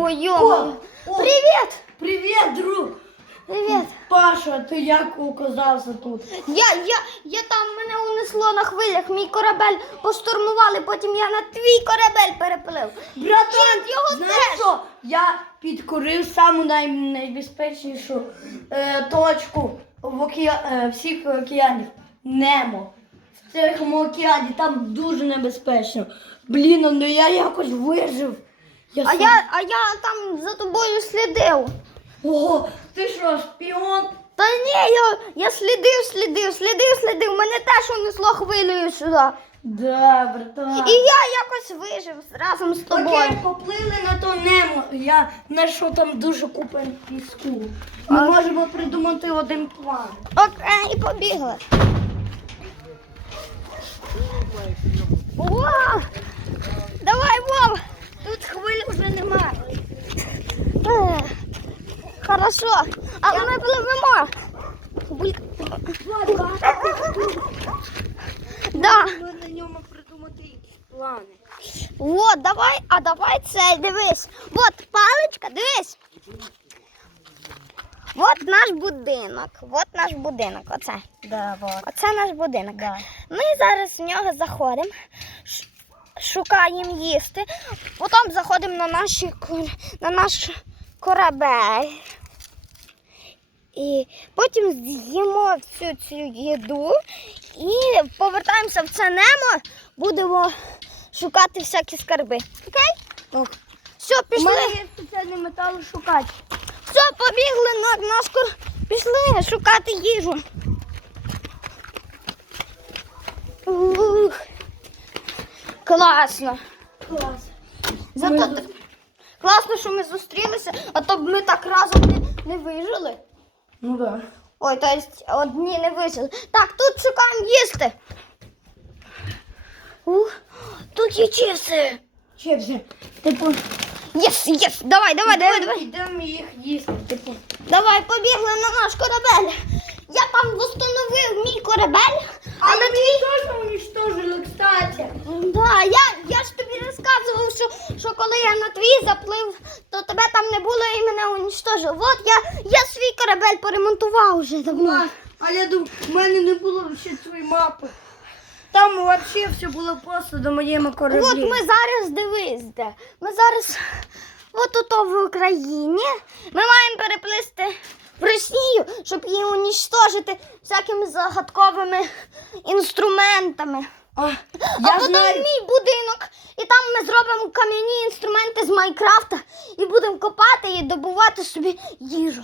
Ой, О, йо. о. Привіт! Привіт, друг! Привіт! Паша, ти як оказався тут? Я, я, я там мене унесло на хвилях, мій корабель поштурмували, потім я на твій корабель переплив. Братан, його знаєш теж. що? Я підкорив саму най- найбезпечнішу е, точку в океа... е, всіх океанів. Немо. В Тихому океані, там дуже небезпечно. Блін, ну я якось вижив. Я А сам- я, а я там за тобою слідив. Ого, ти що, шпіон? Та ні, я, я слідив, слідив, слідив, слідив. Мене теж унесло хвилею сюди. Да, братан. І я якось вижив разом з тобою. Окей, поплили на то немо. Я знайшов там дуже купа піску. Ми А- можемо придумати один план. Окей, побігли. О, давай, Вов, тут хвиль вже немає. Е, Хорошо, але ми пливемо. Да. Ми на ньому придумати якісь плани. От, давай, а давай цей, дивись. От паличка, дивись. От наш будинок. От наш будинок. Оце. Да, вот. Оце наш будинок. Да. Ми зараз в нього заходимо, шукаємо їсти, потім заходимо на, наші, на наш корабель. І потім з'їмо всю цю їду і повертаємося в це немо, будемо шукати всякі скарби. Окей? Все, У пішли. мене є спеціальний металошукач. Все, побігли на кор... Пішли шукати їжу. Ух. Класно. Клас. Зато класно, що ми зустрілися, а то б ми так разом не, не вижили. Ну да. Ой, то есть одні не вижили. Так, тут шукаємо їсти. Ух, тут є чіпси. Чепси. Типу, Єс, єс, давай, давай, давай, давай. Йдемо їх їсти. Типу. Давай, побігли на наш корабель. Я там встановив мій корабель, Але але ми теж уничтожили, кстати. Да, я, я ж тобі розказував, що, коли я на твій заплив, то тебе там не було і мене унічтожив. От я, я свій корабель поремонтував вже давно. А я думаю, в мене не було ще цієї мапи. Там взагалі все було просто до моєму кораблі. От ми зараз дивись, де. Ми зараз от ото в Україні. Ми маємо переплисти в Росію, щоб її унічтожити всякими загадковими інструментами. А, а я потім знаю. мій будинок, і там ми зробимо кам'яні інструменти з Майнкрафта і будемо копати і добувати собі їжу.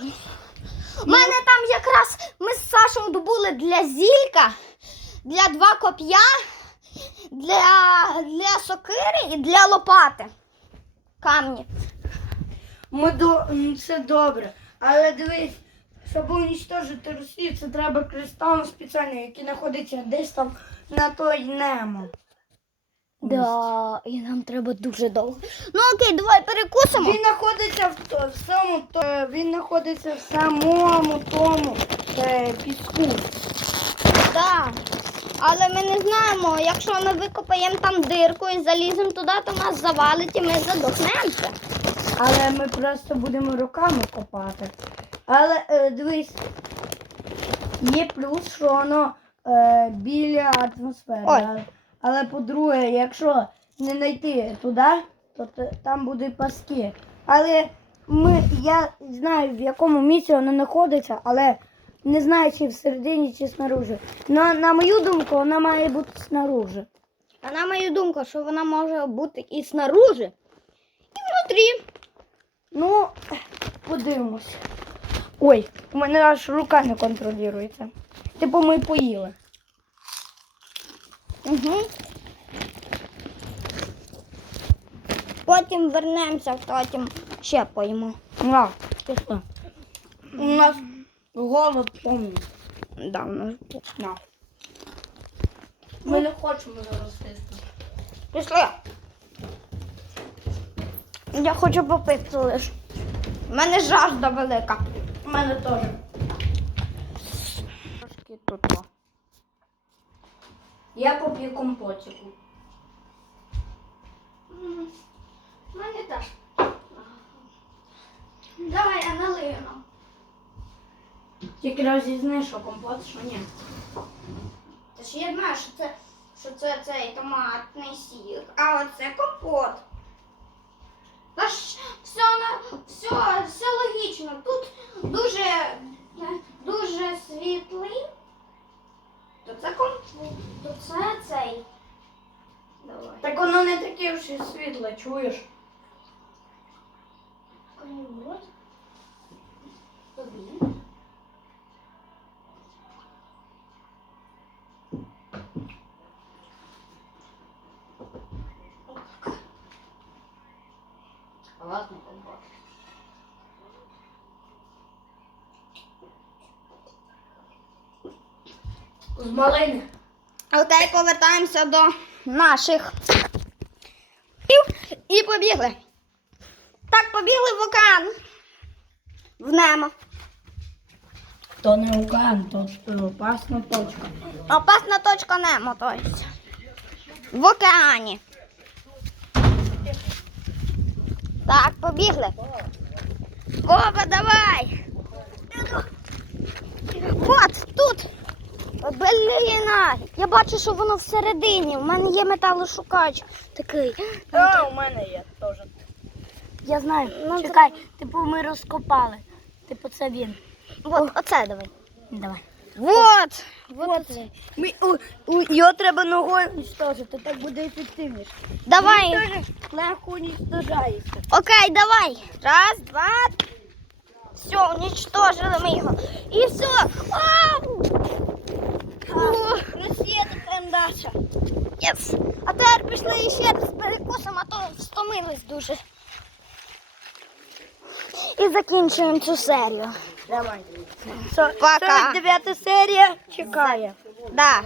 У мене там якраз ми з Сашем добули для зілька, для два коп'я, для, для сокири і для лопати. Камні. Ми до це добре. Але дивись, щоб уничтожити Росію, це треба кристал спеціальний, який знаходиться десь там на той немо. Да, і нам треба дуже довго. Ну окей, давай перекусимо. Він знаходиться в, то- в самому то, він знаходиться в самому тому е, піску. Да. Але ми не знаємо, якщо ми викопаємо там дирку і заліземо туди, то нас завалить і ми задохнемося. Але ми просто будемо руками копати. Але е, дивись, є плюс, що воно е, біля атмосфери. Ой. Але, по-друге, якщо не знайти туди, то там буде паски. Але ми, я знаю, в якому місці воно знаходиться, але не знаю, чи всередині, чи снаружи. На, на мою думку, вона має бути снаружи. А на мою думку, що вона може бути і снаружи, і внутрі. Ну, подивимось. Ой, у мене аж рука не контролюється. Типу ми поїли. Угу. Потім вернемося, потім ще поїмо. Пішли. У нас голод повний. Да, у нас. На. Ми не хочемо зараз їсти. Пішли. Я хочу попити лиш. У мене жажда велика. У мене теж. Трошки тут. Я поп'ю компотику. У мене теж. Давай я налию нам. Тільки розізни, що компот, що ні. Та ж я знаю, що це, що це цей томатний сік, а оце компот. Та ж все, все, все логічно. Тут дуже, дуже світлий. То це цей. Давай. Так воно не таке вже світле, чуєш? Тобі. Класний компот. З малини. Окей, повертаємося до наших. І побігли. Так, побігли в океан. В немо. То не океан, то е, опасна точка. Опасна точка Немо, то есть. В океані. Так, побігли. Вова, давай. От тут. Бліна. Я бачу, що воно всередині. У мене є металошукач такий. А, у мене є теж. Я знаю. Ну, Чекай, типу ми розкопали. Типу це він. От, оце давай. Давай. Вот. Вот це. Ми, у, у, його треба ногою уничтожити, так буде ефективніше. Давай. Він теж легко уничтожається. Окей, давай. Раз, два. Все, уничтожили ми його. І все. Ау! Росія така даша. Єс. А тепер пішли ще раз перекусимо, а то встомились дуже. І закінчуємо цю серію. Давай. Пока. 49 серія чекає. Да.